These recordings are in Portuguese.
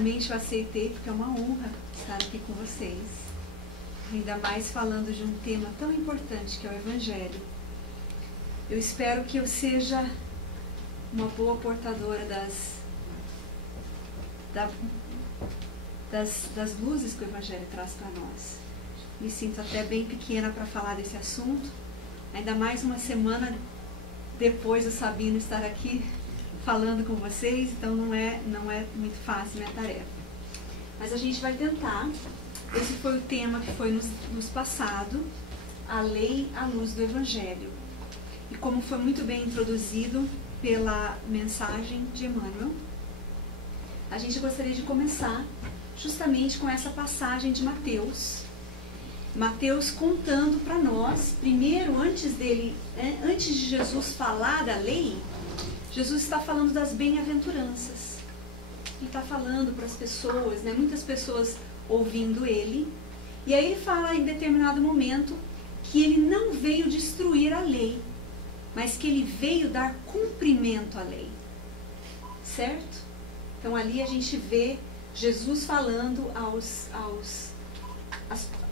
obviamente eu aceitei porque é uma honra estar aqui com vocês. Ainda mais falando de um tema tão importante que é o Evangelho. Eu espero que eu seja uma boa portadora das luzes que o Evangelho traz para nós. Me sinto até bem pequena para falar desse assunto, ainda mais uma semana depois do Sabino estar aqui falando com vocês, então não é muito fácil minha tarefa. Mas a gente vai tentar. Esse foi o tema que foi nos passado, a lei à luz do Evangelho. E como foi muito bem introduzido pela mensagem de Emmanuel, a gente gostaria de começar justamente com essa passagem de Mateus. Mateus contando para nós, primeiro, antes de Jesus falar da lei, Jesus está falando das bem-aventuranças. Ele está falando para as pessoas, né, muitas pessoas ouvindo ele, e aí ele fala em determinado momento que ele não veio destruir a lei, mas que ele veio dar cumprimento à lei. Certo? Então ali a gente vê Jesus falando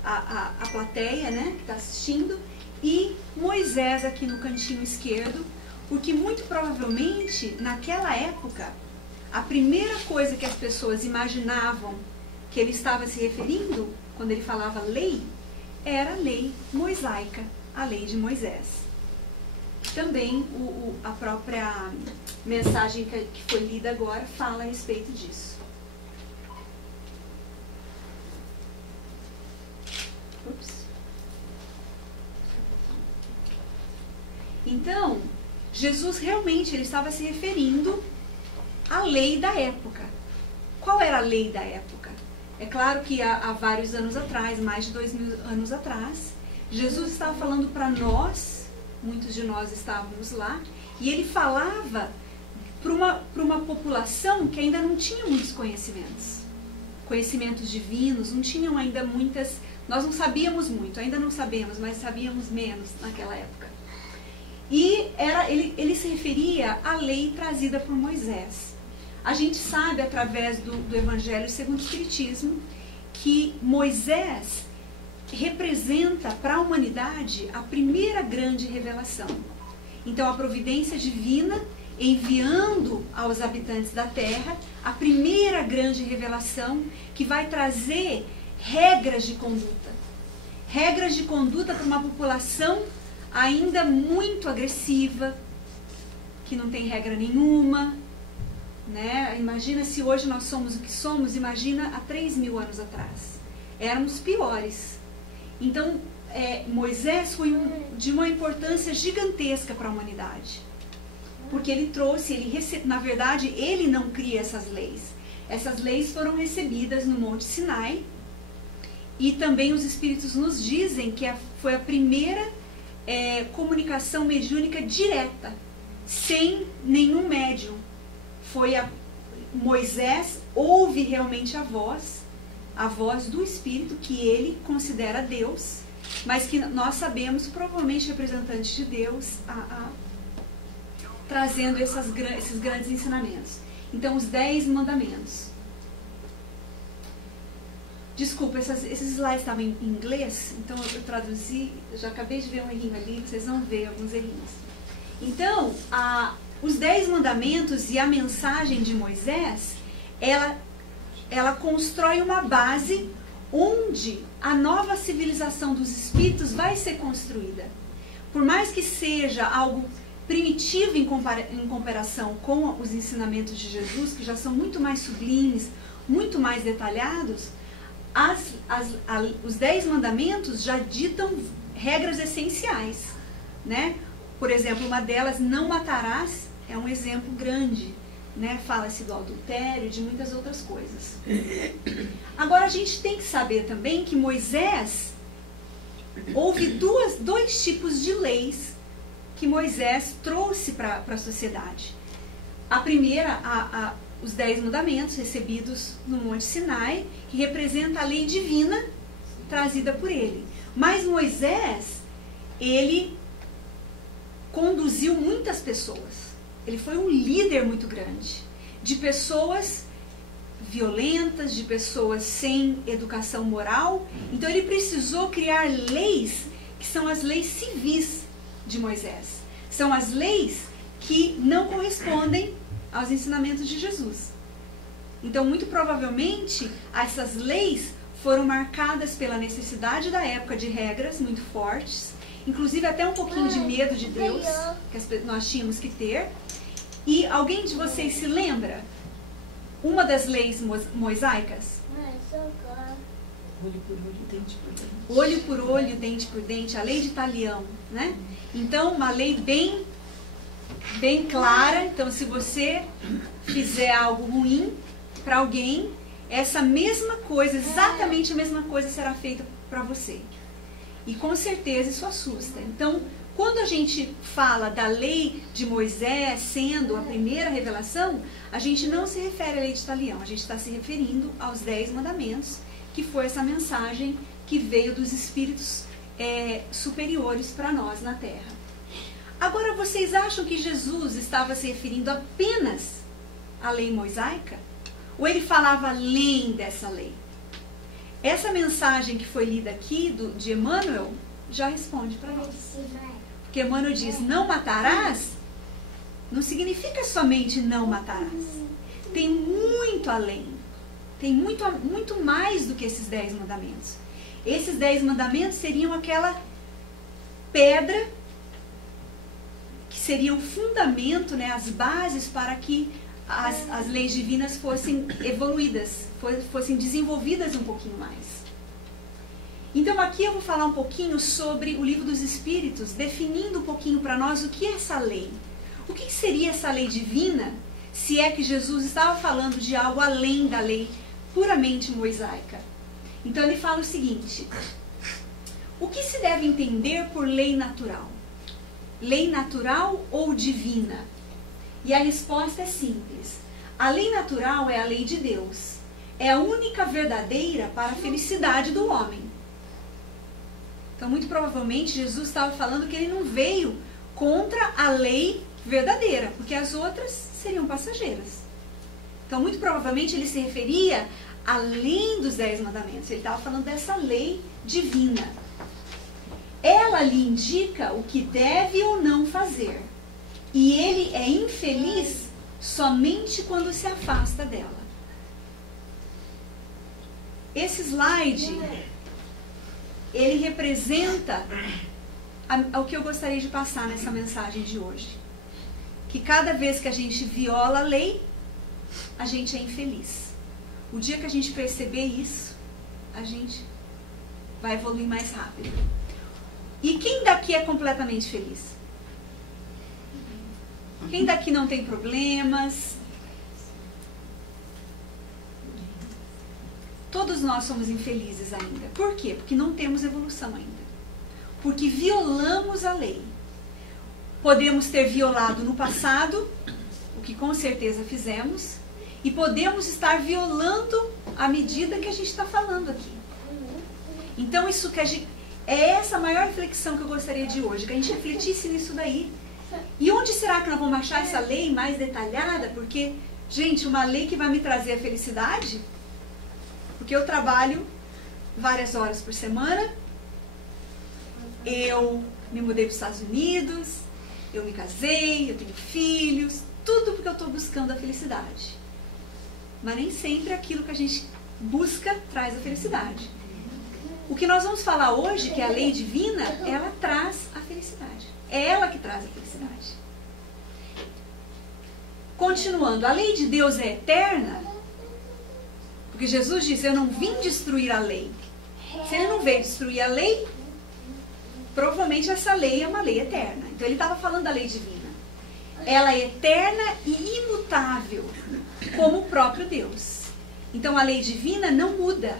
a plateia, né, que está assistindo, e Moisés aqui no cantinho esquerdo, porque muito provavelmente naquela época a primeira coisa que as pessoas imaginavam que ele estava se referindo quando ele falava lei era a lei mosaica, a lei de Moisés. Também a própria mensagem que foi lida agora fala a respeito disso. Então, Jesus realmente ele estava se referindo à lei da época. Qual era a lei da época? É claro que há vários anos atrás, mais de 2000 anos atrás, Jesus estava falando para nós, muitos de nós estávamos lá, e ele falava para uma população que ainda não tinha muitos conhecimentos divinos, não tinham ainda muitas, nós não sabíamos muito, ainda não sabemos, mas sabíamos menos naquela época. E ele se referia à lei trazida por Moisés. A gente sabe, através do Evangelho segundo o Espiritismo, que Moisés representa para a humanidade a primeira grande revelação. Então, a providência divina enviando aos habitantes da Terra a primeira grande revelação que vai trazer regras de conduta. Regras de conduta para uma população ainda muito agressiva, que não tem regra nenhuma, né? Imagina se hoje nós somos o que somos, imagina há 3.000 anos atrás. Éramos piores. Então, Moisés foi de uma importância gigantesca para a humanidade. Porque ele trouxe, na verdade, ele não cria essas leis. Essas leis foram recebidas no Monte Sinai. E também os Espíritos nos dizem que foi a primeira comunicação mediúnica direta, sem nenhum médium. Moisés ouve realmente a voz do Espírito, que ele considera Deus, mas que nós sabemos, provavelmente representante de Deus, trazendo esses grandes ensinamentos. Então, os 10 mandamentos. Desculpa, esses slides estavam em inglês, então eu traduzi, eu já acabei de ver um errinho ali, vocês vão ver alguns errinhos. Então, os 10 mandamentos e a mensagem de Moisés, ela constrói uma base onde a nova civilização dos espíritos vai ser construída. Por mais que seja algo primitivo em comparação com os ensinamentos de Jesus, que já são muito mais sublimes, muito mais detalhados, os 10 mandamentos já ditam regras essenciais, né? Por exemplo, uma delas, não matarás, é um exemplo grande, né? Fala-se do adultério, de muitas outras coisas. Agora, a gente tem que saber também que Moisés, houve dois tipos de leis que Moisés trouxe para a sociedade. A primeira, os 10 mandamentos recebidos no Monte Sinai, que representa a lei divina trazida por ele. Mas Moisés, ele conduziu muitas pessoas. Ele foi um líder muito grande, de pessoas violentas, de pessoas sem educação moral. Então ele precisou criar leis que são as leis civis de Moisés. São as leis que não correspondem aos ensinamentos de Jesus. Então, muito provavelmente, essas leis foram marcadas pela necessidade da época de regras muito fortes, inclusive até um pouquinho de medo de Deus, que nós tínhamos que ter. E alguém de vocês se lembra uma das leis mosaicas? Olho por olho, dente por dente. Olho por olho, dente por dente, a lei de Talião, né? Então, uma lei bem clara. Então, se você fizer algo ruim para alguém, essa mesma coisa, exatamente a mesma coisa será feita para você. E com certeza isso assusta. Então, quando a gente fala da lei de Moisés sendo a primeira revelação, a gente não se refere à lei de Talião, a gente está se referindo aos 10 mandamentos, que foi essa mensagem que veio dos espíritos superiores para nós na Terra. Agora, vocês acham que Jesus estava se referindo apenas à lei mosaica? Ou ele falava além dessa lei? Essa mensagem que foi lida aqui de Emmanuel já responde para nós. Porque Emmanuel diz, não matarás, não significa somente não matarás. Tem muito além. Tem muito mais do que esses 10 mandamentos. Esses 10 mandamentos seriam aquela pedra que seria o fundamento, né, as bases para que as leis divinas fossem evoluídas, fossem desenvolvidas um pouquinho mais. Então aqui eu vou falar um pouquinho sobre o Livro dos Espíritos, definindo um pouquinho para nós o que é essa lei. O que seria essa lei divina, se é que Jesus estava falando de algo além da lei puramente mosaica? Então ele fala o seguinte: o que se deve entender por lei natural? Lei natural ou divina? E a resposta é simples. A lei natural é a lei de Deus. É a única verdadeira para a felicidade do homem. Então, muito provavelmente, Jesus estava falando que ele não veio contra a lei verdadeira, porque as outras seriam passageiras. Então, muito provavelmente, ele se referia além dos 10 mandamentos. Ele estava falando dessa lei divina. Ela lhe indica o que deve ou não fazer. E ele é infeliz somente quando se afasta dela. Esse slide, ele representa o que eu gostaria de passar nessa mensagem de hoje. Que cada vez que a gente viola a lei, a gente é infeliz. O dia que a gente perceber isso, a gente vai evoluir mais rápido. E quem daqui é completamente feliz? Quem daqui não tem problemas? Todos nós somos infelizes ainda. Por quê? Porque não temos evolução ainda. Porque violamos a lei. Podemos ter violado no passado, o que com certeza fizemos, e podemos estar violando à medida que a gente está falando aqui. Então, isso que é essa a maior reflexão que eu gostaria de hoje, que a gente refletisse nisso daí. E onde será que nós vamos achar essa lei mais detalhada? Porque, gente, uma lei que vai me trazer a felicidade, porque eu trabalho várias horas por semana, eu me mudei para os Estados Unidos, eu me casei, eu tenho filhos, tudo porque eu estou buscando a felicidade. Mas nem sempre aquilo que a gente busca traz a felicidade. O que nós vamos falar hoje, que é a lei divina, ela traz a felicidade. É ela que traz a felicidade. Continuando, a lei de Deus é eterna, porque Jesus diz, eu não vim destruir a lei. Se ele não veio destruir a lei, provavelmente essa lei é uma lei eterna. Então ele estava falando da lei divina. Ela é eterna e imutável, como o próprio Deus. Então a lei divina não muda.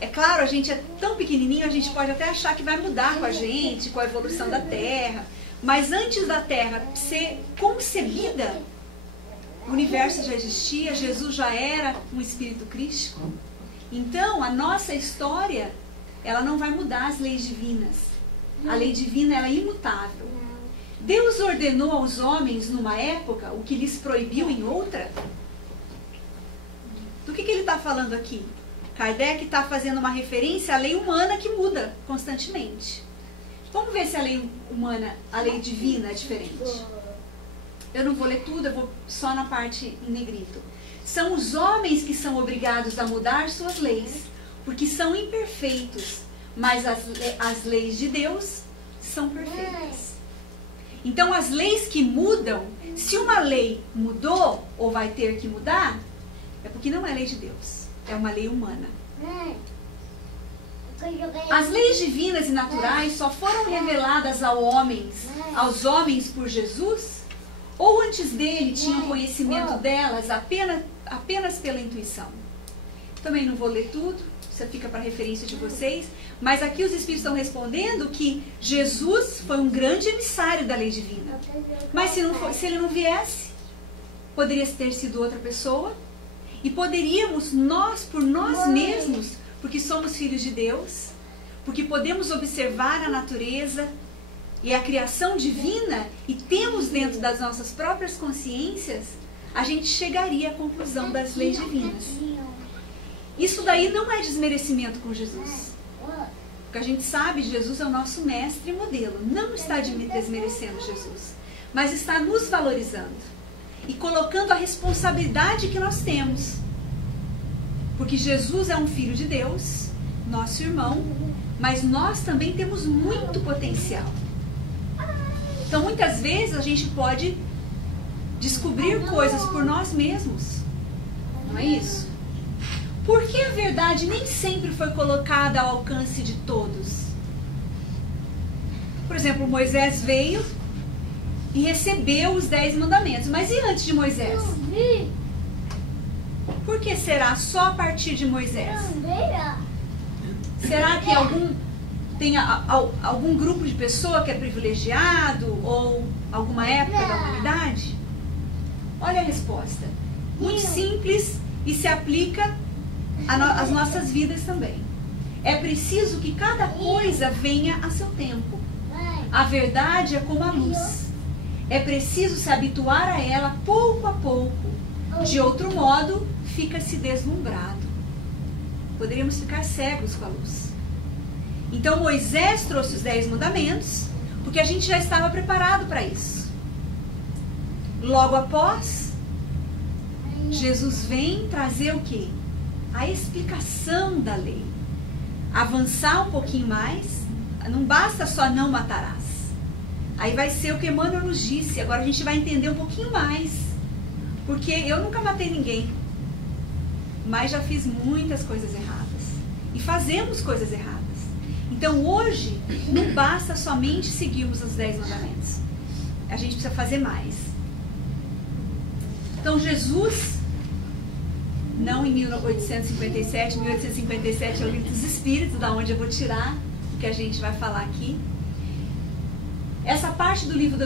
É claro, a gente é tão pequenininho, a gente pode até achar que vai mudar com a gente, com a evolução da Terra. Mas antes da Terra ser concebida, o universo já existia, Jesus já era um espírito crístico. Então, a nossa história, ela não vai mudar as leis divinas. A lei divina, ela é imutável. Deus ordenou aos homens, numa época, o que lhes proibiu em outra? Do que ele está falando aqui? Kardec está fazendo uma referência à lei humana que muda constantemente. Vamos ver se a lei humana, a lei divina é diferente. Eu não vou ler tudo, eu vou só na parte em negrito. São os homens que são obrigados a mudar suas leis, porque são imperfeitos, mas as leis de Deus são perfeitas. Então as leis que mudam, se uma lei mudou ou vai ter que mudar, é porque não é lei de Deus, é uma lei humana. As leis divinas e naturais só foram reveladas aos homens por Jesus, ou antes dele tinham conhecimento delas apenas pela intuição. Também não vou ler tudo, isso fica para referência de vocês, mas aqui os Espíritos estão respondendo que Jesus foi um grande emissário da lei divina. Mas se ele não viesse, poderia ter sido outra pessoa, e poderíamos nós, por nós mesmos, porque somos filhos de Deus, porque podemos observar a natureza e a criação divina, e temos dentro das nossas próprias consciências, a gente chegaria à conclusão das leis divinas. Isso daí não é desmerecimento com Jesus. Porque a gente sabe que Jesus é o nosso mestre e modelo. Não está desmerecendo Jesus, mas está nos valorizando e colocando a responsabilidade que nós temos. Porque Jesus é um filho de Deus, nosso irmão, mas nós também temos muito potencial. Então muitas vezes a gente pode descobrir coisas por nós mesmos. Não é isso? Porque a verdade nem sempre foi colocada ao alcance de todos. Por exemplo, Moisés veio e recebeu os 10 mandamentos. Mas e antes de Moisés? Por que será só a partir de Moisés? Será que tem algum grupo de pessoa que é privilegiado ou alguma época da humanidade? Olha a resposta. Muito simples e se aplica às nossas vidas também. É preciso que cada coisa venha a seu tempo. A verdade é como a luz. É preciso se habituar a ela pouco a pouco. De outro modo, fica-se deslumbrado. Poderíamos ficar cegos com a luz. Então Moisés trouxe os 10 mandamentos, porque a gente já estava preparado para isso. Logo após, Jesus vem trazer o quê? A explicação da lei. Avançar um pouquinho mais, não basta só não matarás. Aí vai ser o que Emmanuel nos disse, agora a gente vai entender um pouquinho mais. Porque eu nunca matei ninguém, mas já fiz muitas coisas erradas. E fazemos coisas erradas. Então hoje, não basta somente seguirmos os 10 mandamentos. A gente precisa fazer mais. Então Jesus, não em 1857, 1857 é o Livro dos Espíritos, da onde eu vou tirar o que a gente vai falar aqui. Essa parte do livro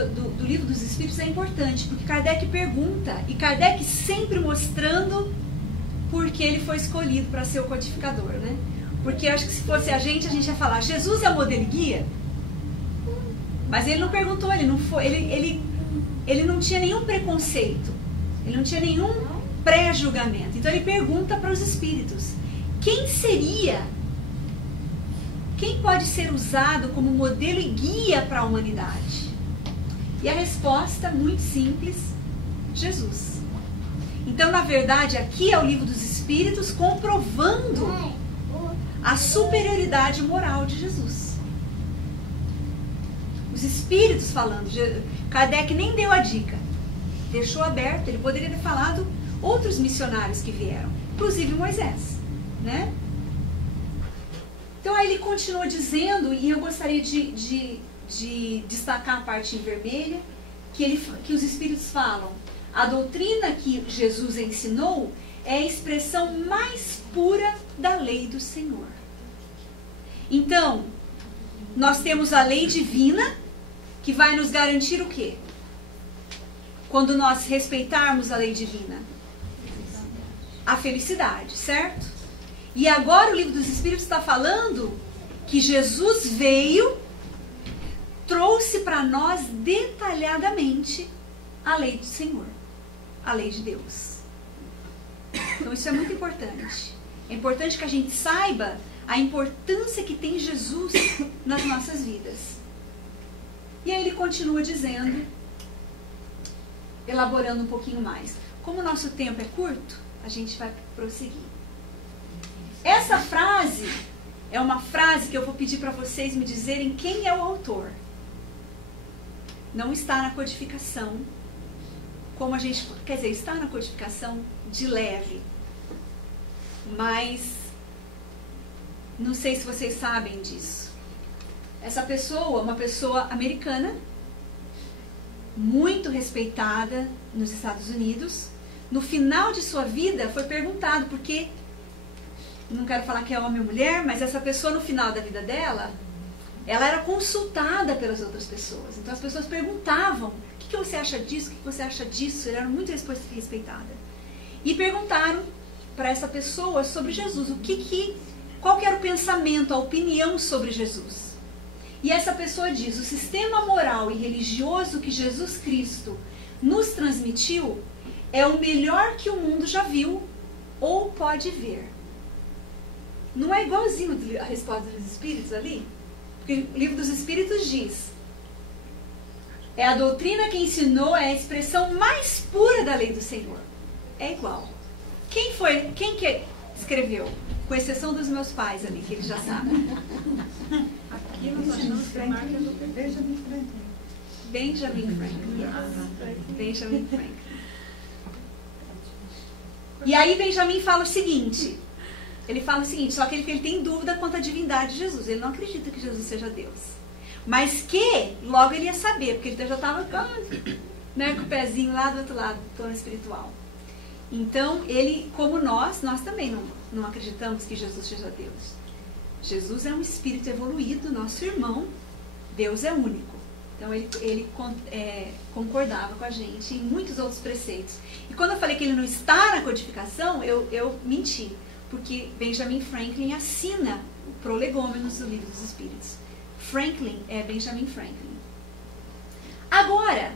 dos Espíritos é importante, porque Kardec pergunta, e Kardec sempre mostrando por que ele foi escolhido para ser o codificador, né? Porque eu acho que se fosse a gente ia falar, Jesus é o modelo e guia? Mas ele não perguntou, ele não tinha nenhum preconceito, ele não tinha nenhum pré-julgamento. Então ele pergunta para os Espíritos, quem pode ser usado como modelo e guia para a humanidade? E a resposta, muito simples, Jesus. Então, na verdade, aqui é o Livro dos Espíritos comprovando a superioridade moral de Jesus. Os Espíritos falando, Kardec nem deu a dica, deixou aberto, ele poderia ter falado outros missionários que vieram, inclusive Moisés, né? Então aí ele continua dizendo, e eu gostaria de destacar a parte em vermelha, que os Espíritos falam, a doutrina que Jesus ensinou é a expressão mais pura da lei do Senhor. Então, nós temos a lei divina, que vai nos garantir o quê? Quando nós respeitarmos a lei divina? A felicidade, certo? E agora o Livro dos Espíritos está falando que Jesus veio, trouxe para nós detalhadamente a lei do Senhor, a lei de Deus. Então isso é muito importante. É importante que a gente saiba a importância que tem Jesus nas nossas vidas. E aí ele continua dizendo, elaborando um pouquinho mais. Como o nosso tempo é curto, a gente vai prosseguir. Essa frase é uma frase que eu vou pedir para vocês me dizerem quem é o autor. Não está na codificação, como a gente... Quer dizer, está na codificação de leve. Mas não sei se vocês sabem disso. Essa pessoa, uma pessoa americana, muito respeitada nos Estados Unidos, no final de sua vida foi perguntado, porque, não quero falar que é homem ou mulher, mas essa pessoa no final da vida dela, ela era consultada pelas outras pessoas. Então as pessoas perguntavam, o que você acha disso, o que você acha disso? Ela era muito respeitada. E perguntaram para essa pessoa sobre Jesus, qual que era o pensamento, a opinião sobre Jesus. E essa pessoa diz, o sistema moral e religioso que Jesus Cristo nos transmitiu é o melhor que o mundo já viu ou pode ver. Não é igualzinho a resposta dos Espíritos ali? Porque o Livro dos Espíritos diz, é a doutrina que ensinou, é a expressão mais pura da lei do Senhor. É igual. Quem que escreveu? Com exceção dos meus pais ali, que eles já sabem. Aqui nós achamos que marca do Benjamin Franklin. Benjamin Franklin. Benjamin Franklin. E aí Benjamin fala o seguinte, só que ele tem dúvida quanto à divindade de Jesus. Ele não acredita que Jesus seja Deus. Mas que logo ele ia saber, porque ele já estava com o pezinho lá do outro lado do plano espiritual. Então, ele, como nós também não acreditamos que Jesus seja Deus. Jesus é um espírito evoluído, nosso irmão, Deus é único. Então, ele concordava com a gente em muitos outros preceitos. E quando eu falei que ele não está na codificação, eu menti, porque Benjamin Franklin assina o Prolegômenos do Livro dos Espíritos. Franklin é Benjamin Franklin. Agora,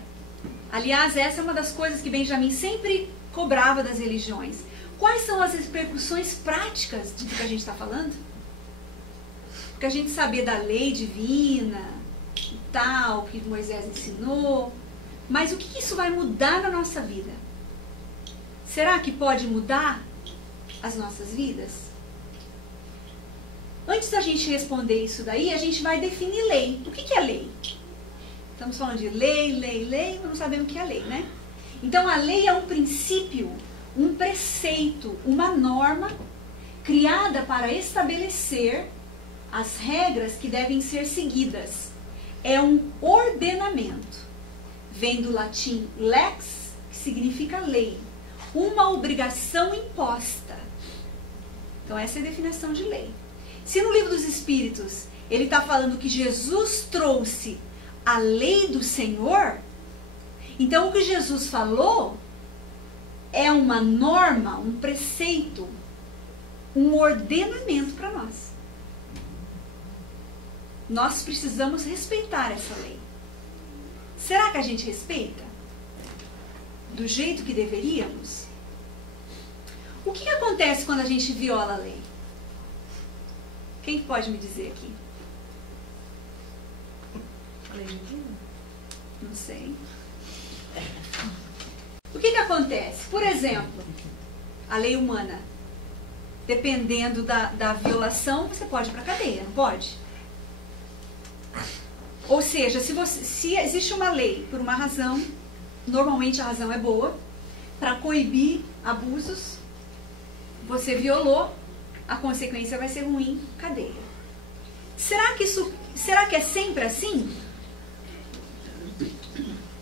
aliás, essa é uma das coisas que Benjamin sempre cobrava das religiões. Quais são as repercussões práticas do que a gente está falando? Porque a gente saber da lei divina e tal, que Moisés ensinou, mas o que isso vai mudar na nossa vida? Será que pode mudar as nossas vidas? Antes da gente responder isso daí, a gente vai definir lei. O que é lei? Estamos falando de lei, mas não sabemos o que é lei, né? Então, a lei é um princípio, um preceito, uma norma criada para estabelecer as regras que devem ser seguidas. É um ordenamento. Vem do latim lex, que significa lei. Uma obrigação imposta. Então, essa é a definição de lei. Se no Livro dos Espíritos ele está falando que Jesus trouxe a lei do Senhor, então o que Jesus falou é uma norma, um preceito, um ordenamento para nós. Nós precisamos respeitar essa lei. Será que a gente respeita? Do jeito que deveríamos? O que acontece quando a gente viola a lei? Quem pode me dizer aqui? A lei divina? Não sei. O que acontece? Por exemplo, a lei humana. Dependendo da violação, você pode ir para a cadeia, não pode? Ou seja, se existe uma lei por uma razão, normalmente a razão é boa, para coibir abusos, você violou, a consequência vai ser ruim, cadeia. Será que é sempre assim?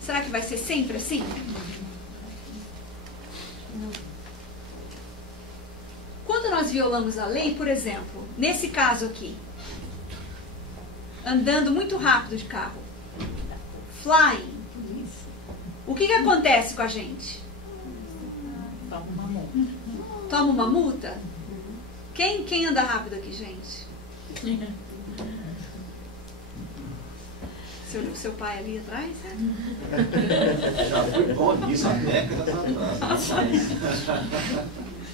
Será que vai ser sempre assim? Quando nós violamos a lei, por exemplo, nesse caso aqui, andando muito rápido de carro, flying, o que acontece com a gente? Toma uma multa? Quem anda rápido aqui, gente? Seu pai ali atrás? Já foi bom nisso há décadas atrás.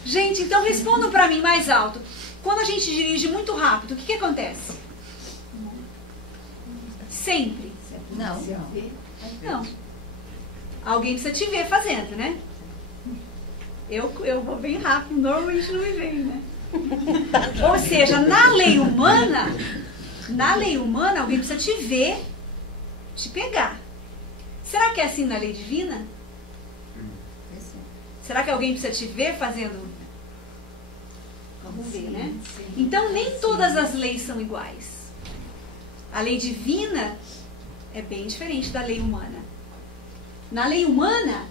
Gente, então respondam para mim mais alto. Quando a gente dirige muito rápido, o que acontece? Sempre. Não. Não. Alguém precisa te ver fazendo, né? Eu vou bem rápido, normalmente não me vem, né? Ou seja, na lei humana, alguém precisa te ver, te pegar. Será que é assim na lei divina? Será que alguém precisa te ver fazendo? Vamos ver, né? Então, nem todas as leis são iguais. A lei divina é bem diferente da lei humana. Na lei humana,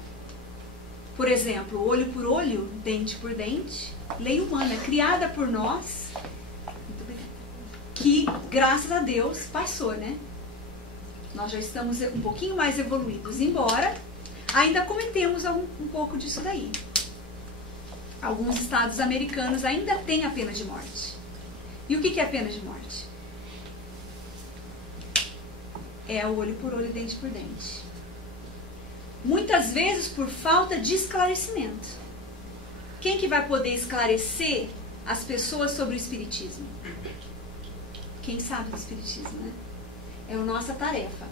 por exemplo, olho por olho, dente por dente, lei humana, criada por nós, que, graças a Deus, passou, né? Nós já estamos um pouquinho mais evoluídos, embora ainda cometemos um pouco disso daí. Alguns estados americanos ainda têm a pena de morte. E o que é a pena de morte? É o olho por olho, dente por dente. Muitas vezes por falta de esclarecimento. Quem que vai poder esclarecer as pessoas sobre o Espiritismo? Quem sabe do Espiritismo, né? É a nossa tarefa.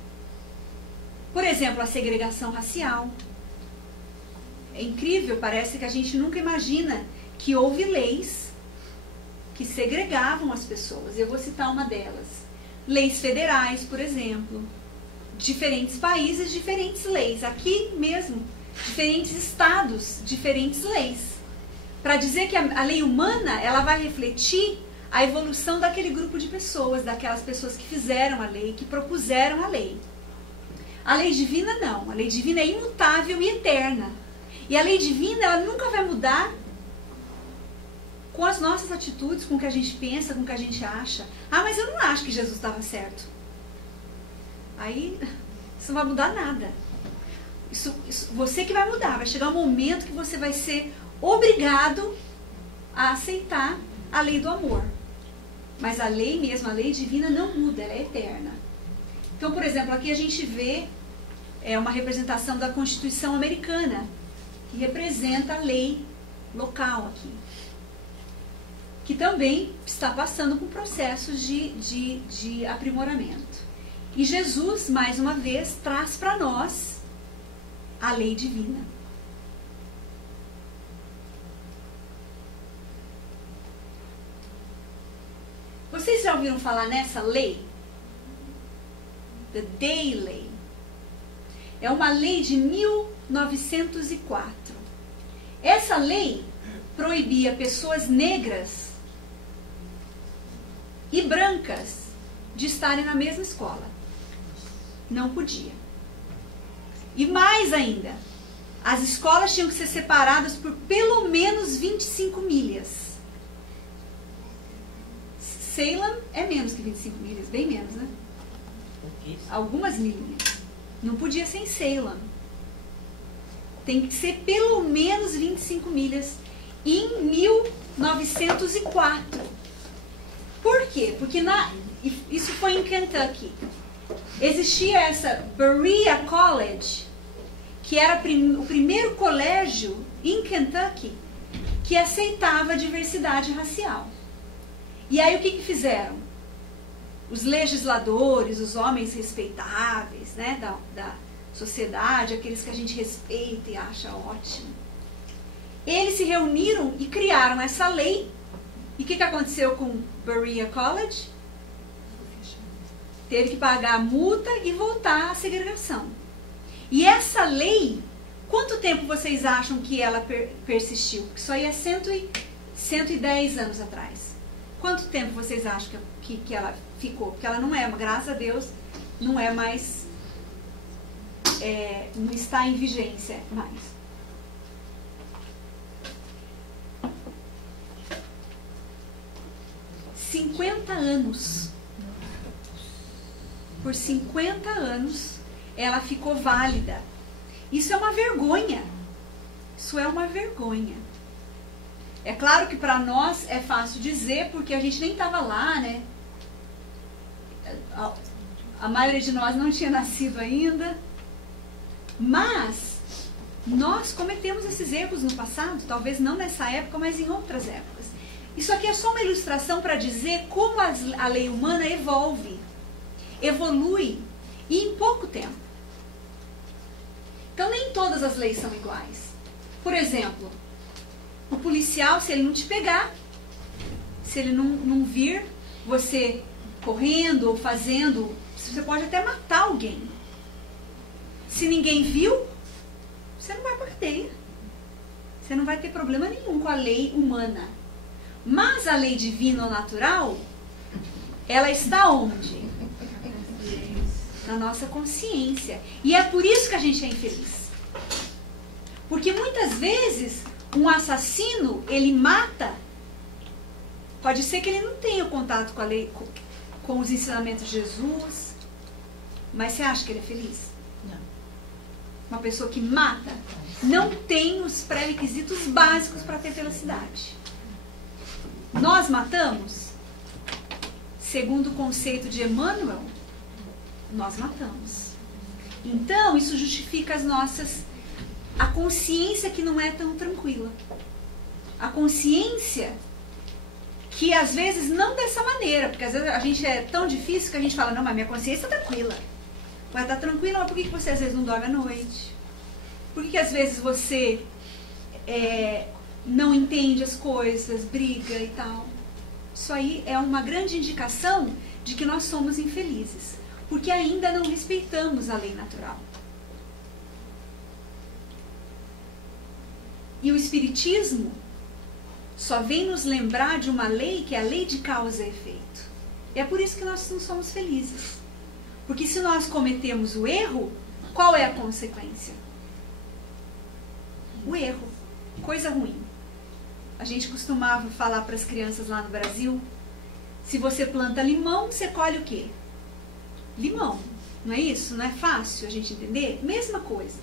Por exemplo, a segregação racial. É incrível, parece que a gente nunca imagina que houve leis que segregavam as pessoas. Eu vou citar uma delas. Leis federais, por exemplo. Diferentes países, diferentes leis. Aqui mesmo, diferentes estados, diferentes leis. Para dizer que a lei humana, ela vai refletir a evolução daquele grupo de pessoas, daquelas pessoas que fizeram a lei, que propuseram a lei. A lei divina não. A lei divina é imutável e eterna. E a lei divina, ela nunca vai mudar com as nossas atitudes, com o que a gente pensa, com o que a gente acha. Ah, mas eu não acho que Jesus estava certo. Aí, isso não vai mudar nada. Isso, você que vai mudar. Vai chegar um momento que você vai ser obrigado a aceitar a lei do amor. Mas a lei mesmo, a lei divina não muda, ela é eterna. Então, por exemplo, aqui a gente vê uma representação da Constituição Americana, que representa a lei local aqui, que também está passando por processos de aprimoramento. E Jesus, mais uma vez, traz para nós a lei divina. Vocês já ouviram falar nessa lei? The Day Lay. É uma lei de 1904. Essa lei proibia pessoas negras e brancas de estarem na mesma escola. Não podia. E mais ainda, as escolas tinham que ser separadas por pelo menos 25 milhas. Salem é menos que 25 milhas, bem menos, né? Algumas milhas. Não podia ser em Salem. Tem que ser pelo menos 25 milhas em 1904. Por quê? Porque isso foi em Kentucky. Existia essa Berea College, que era o primeiro colégio em Kentucky que aceitava a diversidade racial. E aí o que fizeram? Os legisladores, os homens respeitáveis, né, da sociedade, aqueles que a gente respeita e acha ótimo, eles se reuniram e criaram essa lei. E o que aconteceu com Berea College? Teve que pagar a multa e voltar à segregação. E essa lei, quanto tempo vocês acham que ela persistiu? Porque isso aí é 110 anos atrás. Quanto tempo vocês acham que ela ficou? Porque ela não é, graças a Deus, não é mais, não está em vigência mais. $50 anos. Por 50 anos, ela ficou válida. Isso é uma vergonha. Isso é uma vergonha. É claro que para nós é fácil dizer, porque a gente nem estava lá, né? A maioria de nós não tinha nascido ainda. Mas, Nós cometemos esses erros no passado, talvez não nessa época, mas em outras épocas. Isso aqui é só uma ilustração para dizer como a lei humana evolui, e em pouco tempo. Então, nem todas as leis são iguais. Por exemplo, o policial, se ele não te pegar, se ele não vir você correndo ou fazendo, você pode até matar alguém. Se ninguém viu, você não vai para a cadeia. Você não vai ter problema nenhum com a lei humana. Mas a lei divina ou natural, ela está onde? Na nossa consciência. E é por isso que a gente é infeliz. Porque muitas vezes um assassino, ele mata. Pode ser que ele não tenha contato com a lei, com os ensinamentos de Jesus. Mas você acha que ele é feliz? Não. Uma pessoa que mata não tem os pré-requisitos básicos para ter felicidade. Nós matamos? Segundo o conceito de Emmanuel, nós matamos. Então, isso justifica a consciência que não é tão tranquila. A consciência que às vezes não dessa maneira, porque às vezes a gente é tão difícil que a gente fala, não, mas minha consciência está tranquila. Vai estar tranquila, mas por que você às vezes não dorme à noite? Por que às vezes você não entende as coisas, briga e tal? Isso aí é uma grande indicação de que nós somos infelizes, porque ainda não respeitamos a lei natural. E o Espiritismo só vem nos lembrar de uma lei que é a lei de causa e efeito. E é por isso que nós não somos felizes. Porque se nós cometemos o erro, qual é a consequência? O erro. Coisa ruim. A gente costumava falar para as crianças lá no Brasil, se você planta limão, você colhe o quê? Limão. Não é isso? Não é fácil a gente entender? Mesma coisa.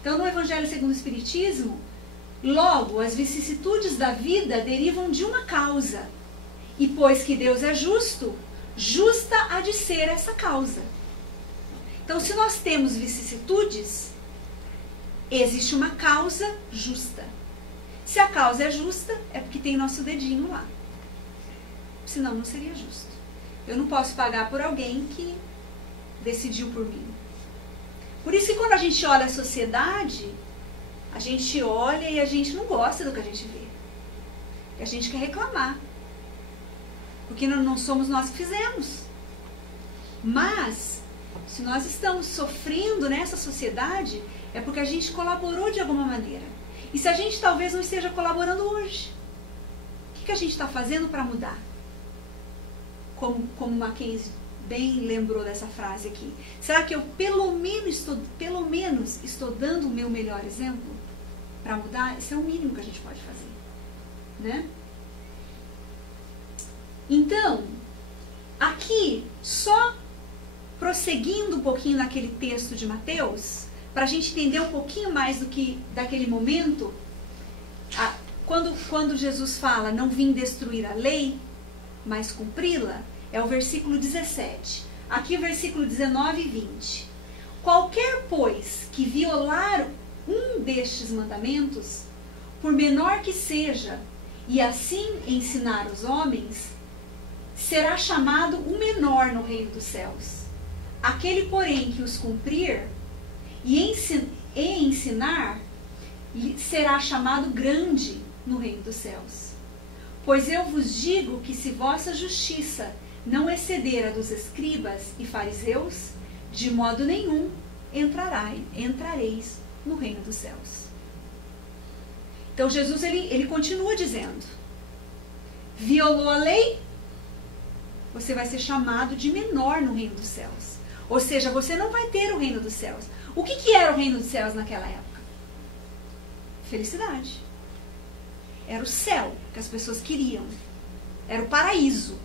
Então, no Evangelho segundo o Espiritismo, logo, as vicissitudes da vida derivam de uma causa. E pois que Deus é justo, justa há de ser essa causa. Então, se nós temos vicissitudes, existe uma causa justa. Se a causa é justa, é porque tem nosso dedinho lá. Senão, não seria justo. Eu não posso pagar por alguém que decidiu por mim. Por isso que quando a gente olha a sociedade, a gente olha e a gente não gosta do que a gente vê. E a gente quer reclamar. Porque não somos nós que fizemos. Mas, se nós estamos sofrendo nessa sociedade, é porque a gente colaborou de alguma maneira. E se a gente talvez não esteja colaborando hoje, o que a gente está fazendo para mudar? Como Mackenzie bem lembrou dessa frase aqui. Será que eu pelo menos estou dando o meu melhor exemplo para mudar? Esse é o mínimo que a gente pode fazer, né? Então, aqui, só prosseguindo um pouquinho naquele texto de Mateus, para a gente entender um pouquinho mais daquele momento, quando Jesus fala, não vim destruir a lei, mas cumpri-la, é o versículo 17. Aqui o versículo 19 e 20. Qualquer, pois, que violar um destes mandamentos, por menor que seja, e assim ensinar os homens, será chamado o menor no reino dos céus. Aquele, porém, que os cumprir e ensinar, será chamado grande no reino dos céus. Pois eu vos digo que se vossa justiça não exceder a dos escribas e fariseus, de modo nenhum entrareis no reino dos céus. Então Jesus ele continua dizendo, violou a lei, você vai ser chamado de menor no reino dos céus. Ou seja, você não vai ter o reino dos céus. O que era o reino dos céus naquela época? Felicidade. Era o céu que as pessoas queriam. Era o paraíso.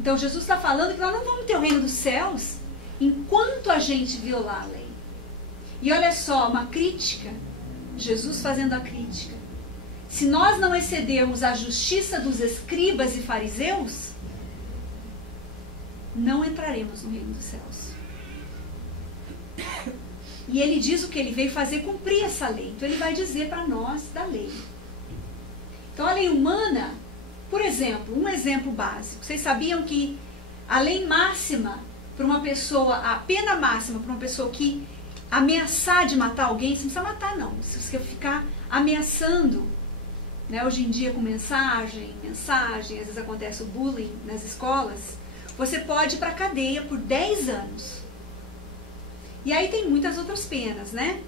Então Jesus está falando que nós não vamos ter o reino dos céus enquanto a gente violar a lei. E olha só, uma crítica, Jesus fazendo a crítica. Se nós não excedermos a justiça dos escribas e fariseus, não entraremos no reino dos céus. E ele diz o que ele veio fazer, cumprir essa lei. Então ele vai dizer para nós da lei. Então a lei humana, por exemplo, um exemplo básico. Vocês sabiam que a lei máxima para uma pessoa, a pena máxima para uma pessoa que ameaçar de matar alguém, você não precisa matar não. Se você ficar ameaçando, né, hoje em dia com mensagem, às vezes acontece o bullying nas escolas, você pode ir para a cadeia por 10 anos. E aí tem muitas outras penas, né?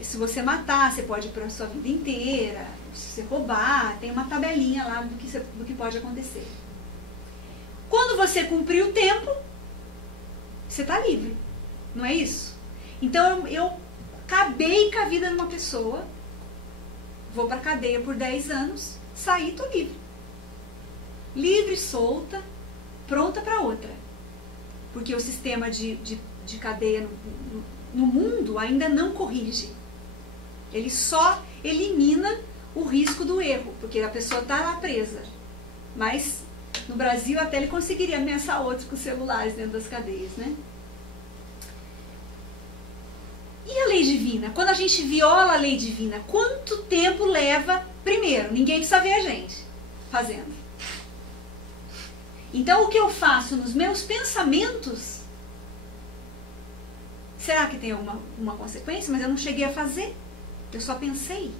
Se você matar, você pode ir para a sua vida inteira. Se você roubar, tem uma tabelinha lá do que pode acontecer. Quando você cumprir o tempo, você está livre. Não é isso? Então eu acabei com a vida de uma pessoa, vou para a cadeia por 10 anos, saí, estou livre. Livre, solta, pronta para outra. Porque o sistema de cadeia no mundo ainda não corrige. Ele só elimina o risco do erro, porque a pessoa está lá presa. Mas no Brasil até ele conseguiria ameaçar outros com celulares dentro das cadeias, né? E a lei divina? Quando a gente viola a lei divina, quanto tempo leva? Primeiro, ninguém precisa ver a gente fazendo. Então o que eu faço nos meus pensamentos, será que tem uma consequência? Mas eu não cheguei a fazer, eu só pensei.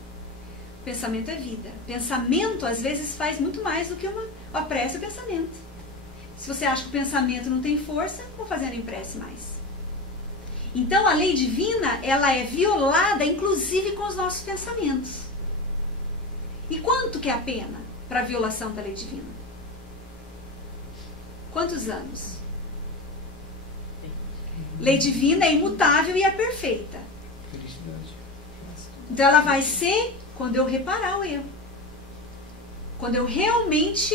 Pensamento é vida. Pensamento às vezes faz muito mais do que uma prece e pensamento. Se você acha que o pensamento não tem força, não vou fazendo em prece mais. Então a lei divina, ela é violada inclusive com os nossos pensamentos. E quanto que é a pena para a violação da lei divina? Quantos anos? Lei divina é imutável e é perfeita. Então ela vai ser quando eu reparar o erro. Quando eu realmente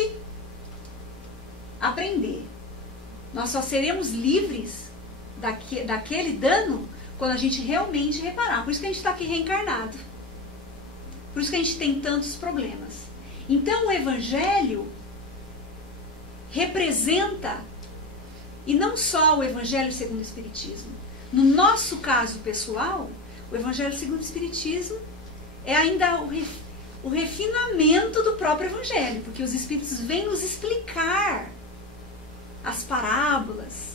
aprender. Nós só seremos livres daquele dano quando a gente realmente reparar. Por isso que a gente está aqui reencarnado. Por isso que a gente tem tantos problemas. Então o Evangelho representa, e não só o Evangelho segundo o Espiritismo. No nosso caso pessoal, o Evangelho segundo o Espiritismo é ainda o refinamento do próprio Evangelho, porque os Espíritos vêm nos explicar as parábolas,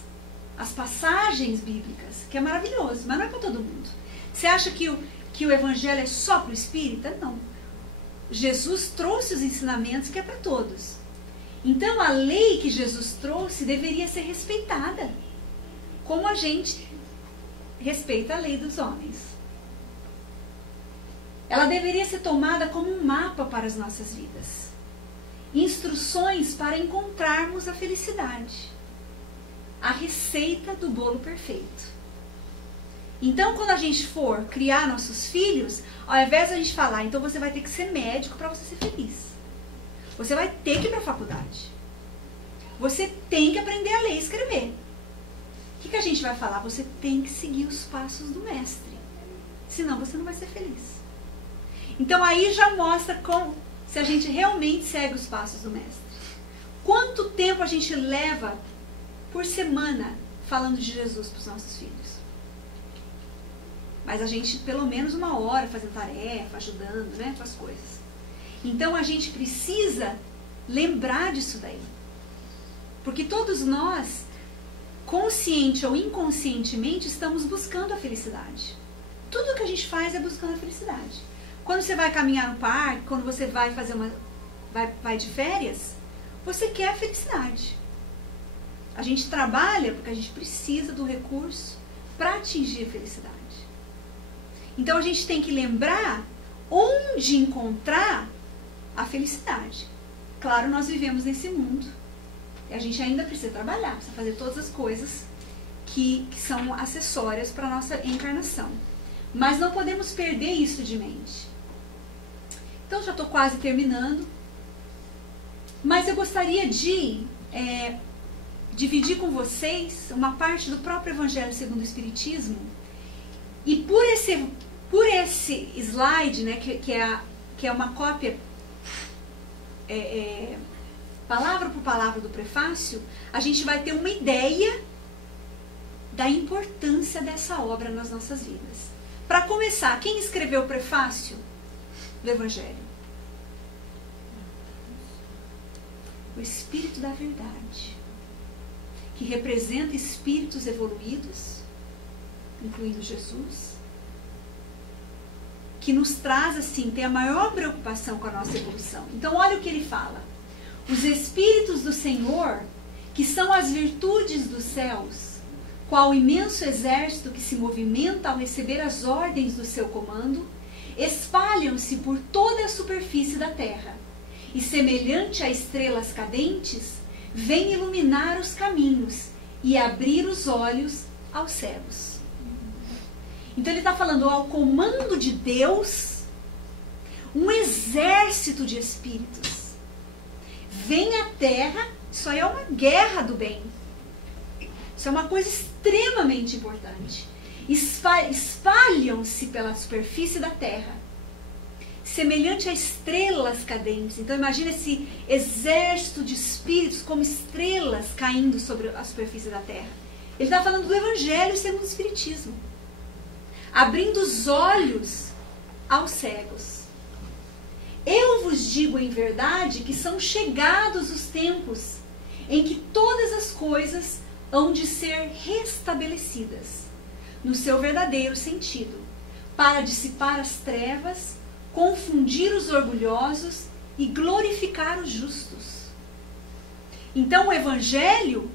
as passagens bíblicas, que é maravilhoso, mas não é para todo mundo. Você acha que o Evangelho é só para o espírita? Não. Jesus trouxe os ensinamentos que é para todos. Então a lei que Jesus trouxe deveria ser respeitada, como a gente respeita a lei dos homens. Ela deveria ser tomada como um mapa para as nossas vidas. Instruções para encontrarmos a felicidade. A receita do bolo perfeito. Então, quando a gente for criar nossos filhos, ao invés de a gente falar, então você vai ter que ser médico para você ser feliz. Você vai ter que ir para a faculdade. Você tem que aprender a ler e escrever. O que a gente vai falar? Você tem que seguir os passos do mestre. Senão você não vai ser feliz. Então aí já mostra como, se a gente realmente segue os passos do mestre. Quanto tempo a gente leva por semana falando de Jesus para os nossos filhos? Mas a gente, pelo menos 1 hora fazendo tarefa, ajudando, né, com as coisas. Então a gente precisa lembrar disso daí. Porque todos nós, consciente ou inconscientemente, estamos buscando a felicidade. Tudo que a gente faz é buscando a felicidade. Quando você vai caminhar no parque, quando você vai fazer vai de férias, você quer a felicidade. A gente trabalha porque a gente precisa do recurso para atingir a felicidade. Então a gente tem que lembrar onde encontrar a felicidade. Claro, nós vivemos nesse mundo. E a gente ainda precisa trabalhar, precisa fazer todas as coisas que são acessórias para a nossa encarnação. Mas não podemos perder isso de mente. Então já estou quase terminando. Mas eu gostaria de dividir com vocês uma parte do próprio Evangelho segundo o Espiritismo. E por esse slide, né, que é uma cópia palavra por palavra do prefácio, a gente vai ter uma ideia da importância dessa obra nas nossas vidas. Para começar, quem escreveu o prefácio do Evangelho? O Espírito da Verdade, que representa espíritos evoluídos, incluindo Jesus, que nos traz, assim, tem a maior preocupação com a nossa evolução. Então, olha o que ele fala. Os Espíritos do Senhor, que são as virtudes dos céus, qual imenso exército que se movimenta ao receber as ordens do seu comando, espalham-se por toda a superfície da terra, e semelhante a estrelas cadentes, vem iluminar os caminhos e abrir os olhos aos cegos. Então ele está falando ao comando de Deus, um exército de espíritos vem à terra. Isso aí é uma guerra do bem. Isso é uma coisa extremamente importante. Espalham-se pela superfície da terra, semelhante a estrelas cadentes. Então imagina esse exército de espíritos como estrelas caindo sobre a superfície da terra. Ele está falando do Evangelho segundo o Espiritismo, abrindo os olhos aos cegos. Eu vos digo em verdade que são chegados os tempos em que todas as coisas hão de ser restabelecidas no seu verdadeiro sentido, para dissipar as trevas, confundir os orgulhosos e glorificar os justos. Então o Evangelho,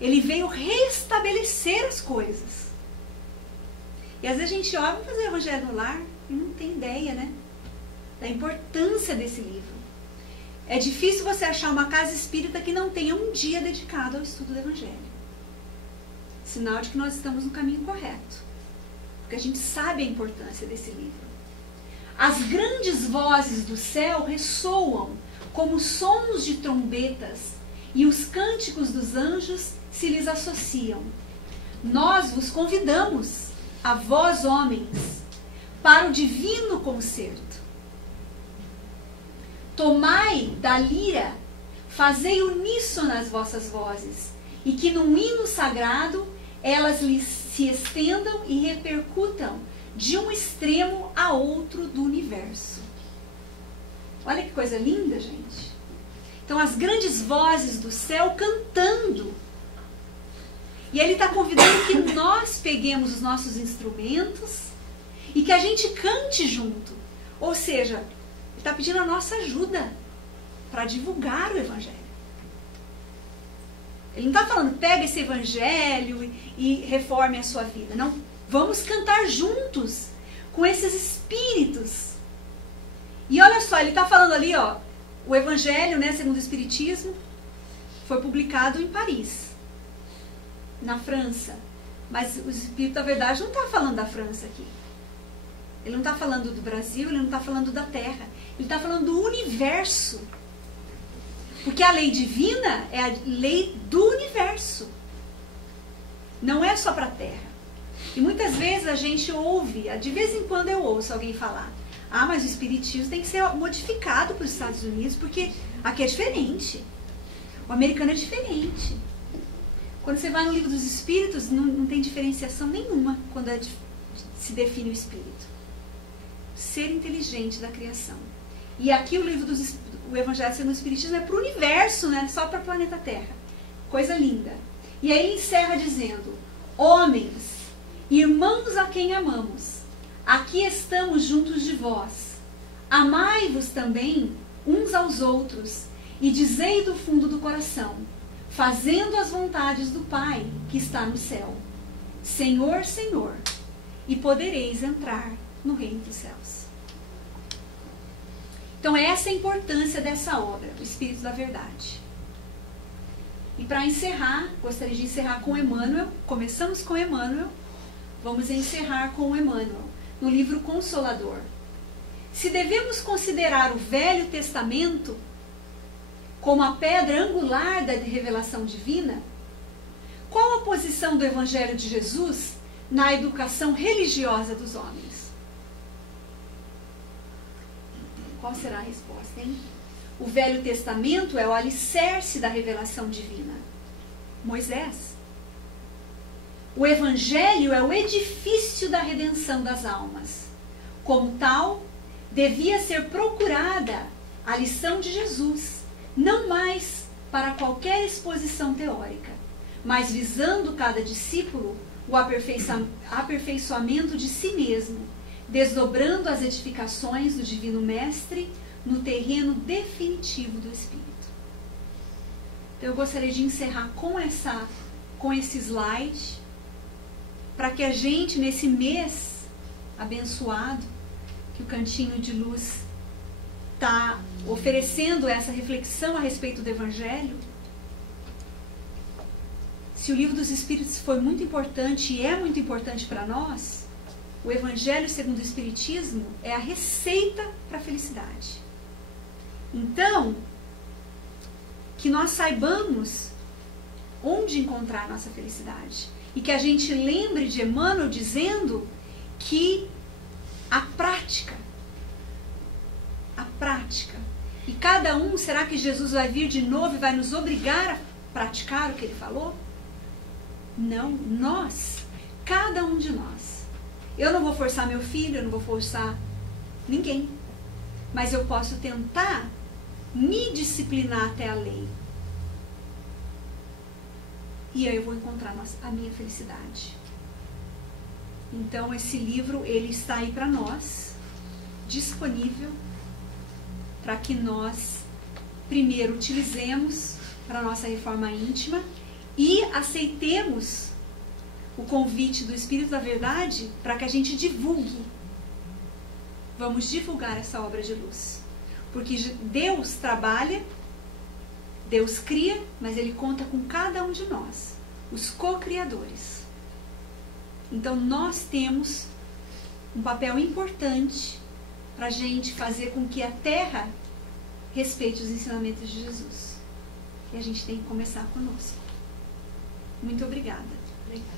ele veio restabelecer as coisas. E às vezes a gente olha para fazer o Evangelho no lar e não tem ideia, né, da importância desse livro. É difícil você achar uma casa espírita que não tenha um dia dedicado ao estudo do Evangelho. Sinal de que nós estamos no caminho correto, porque a gente sabe a importância desse livro. As grandes vozes do céu ressoam como sons de trombetas, e os cânticos dos anjos se lhes associam. Nós vos convidamos, a vós homens, para o divino concerto. Tomai da lira, fazei uníssono as vossas vozes, e que num hino sagrado elas se estendam e repercutam de um extremo a outro do universo. Olha que coisa linda, gente. Então as grandes vozes do céu cantando. E ele está convidando que nós peguemos os nossos instrumentos e que a gente cante junto. Ou seja, ele está pedindo a nossa ajuda para divulgar o Evangelho. Ele não está falando, pega esse Evangelho e reforme a sua vida. Não, vamos cantar juntos com esses espíritos. E olha só, ele está falando ali, ó, o Evangelho, né, segundo o Espiritismo, foi publicado em Paris, na França. Mas o Espírito da Verdade não está falando da França aqui. Ele não está falando do Brasil, ele não está falando da Terra. Ele está falando do universo. Porque a lei divina é a lei do universo. Não é só para a Terra. E muitas vezes a gente ouve, de vez em quando eu ouço alguém falar, ah, mas o Espiritismo tem que ser modificado para os Estados Unidos, porque aqui é diferente. O americano é diferente. Quando você vai no Livro dos Espíritos, não tem diferenciação nenhuma quando se define o Espírito. Ser inteligente da criação. E aqui o Evangelho segundo o Espiritismo é para o universo, né? Só para o planeta Terra. Coisa linda. E aí encerra dizendo, homens, irmãos a quem amamos, aqui estamos juntos de vós. Amai-vos também uns aos outros e dizei do fundo do coração, fazendo as vontades do Pai que está no céu. Senhor, Senhor, e podereis entrar no reino dos céus. Então essa é a importância dessa obra, o Espírito da Verdade. E para encerrar, gostaria de encerrar com Emmanuel. Começamos com Emmanuel, vamos encerrar com Emmanuel, no livro Consolador. Se devemos considerar o Velho Testamento como a pedra angular da revelação divina, qual a posição do Evangelho de Jesus na educação religiosa dos homens? Qual será a resposta, hein? O Velho Testamento é o alicerce da revelação divina. Moisés. O Evangelho é o edifício da redenção das almas. Como tal, devia ser procurada a lição de Jesus, não mais para qualquer exposição teórica, mas visando cada discípulo o aperfeiçoamento de si mesmo, desdobrando as edificações do Divino Mestre no terreno definitivo do Espírito. Então eu gostaria de encerrar com esse slide, para que a gente, nesse mês abençoado, que o Cantinho de Luz está oferecendo essa reflexão a respeito do Evangelho. Se o Livro dos Espíritos foi muito importante e é muito importante para nós, o Evangelho segundo o Espiritismo é a receita para a felicidade. Então, que nós saibamos onde encontrar a nossa felicidade. E que a gente lembre de Emmanuel dizendo que a prática, e cada um, será que Jesus vai vir de novo e vai nos obrigar a praticar o que ele falou? Não, nós, cada um de nós. Eu não vou forçar meu filho, eu não vou forçar ninguém, mas eu posso tentar me disciplinar até a lei. E aí eu vou encontrar a minha felicidade. Então esse livro, ele está aí para nós, disponível, para que nós primeiro utilizemos para a nossa reforma íntima e aceitemos o convite do Espírito da Verdade para que a gente divulgue. Vamos divulgar essa obra de luz. Porque Deus trabalha, Deus cria, mas Ele conta com cada um de nós, os co-criadores. Então nós temos um papel importante para a gente fazer com que a Terra respeite os ensinamentos de Jesus. E a gente tem que começar conosco. Muito obrigada. Obrigada.